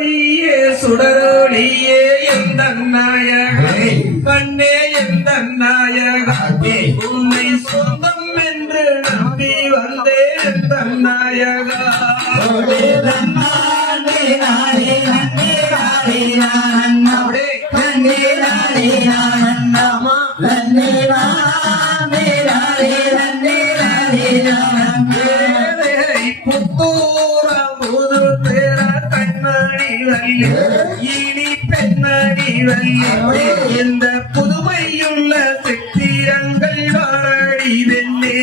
ஜோதியே சுடரொளியே எந்த நாயகே கண்ணே எந்த நாயகே உன்னை சொந்தம் என்று நம்பி வந்தே எந்த நாயகா இனி பெண்ணடி வல்லி எந்த புதுமையுள்ள சித்திரங்கள் வாழடி வெள்ளே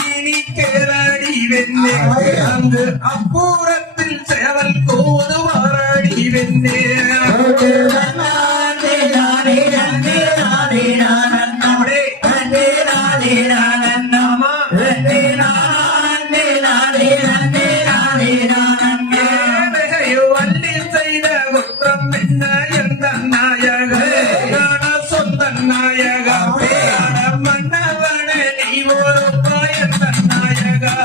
இனி கேரடி வெண்ணே அங்கு அப்பூரத்தில் சேவல் கோது மாறாடி வெண்ணே வள்ளி செய்த குற்றம் என்ன எந்த நாயக சொந்த நாயக மன்னவனே நீ ஒரு பயந்த நாயகா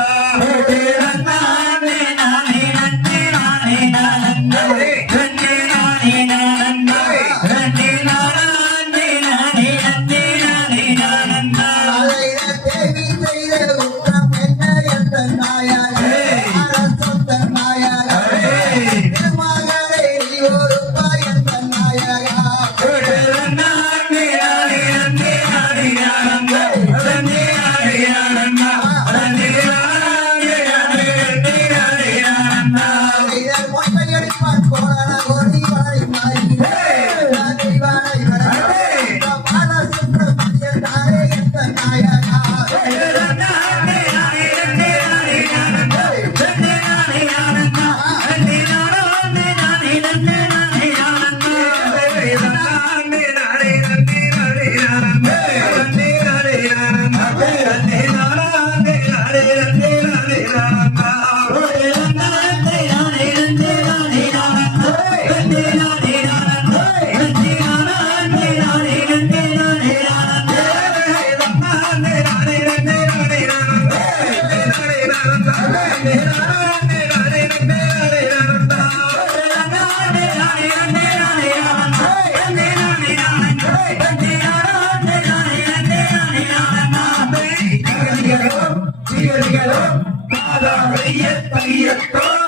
Hello,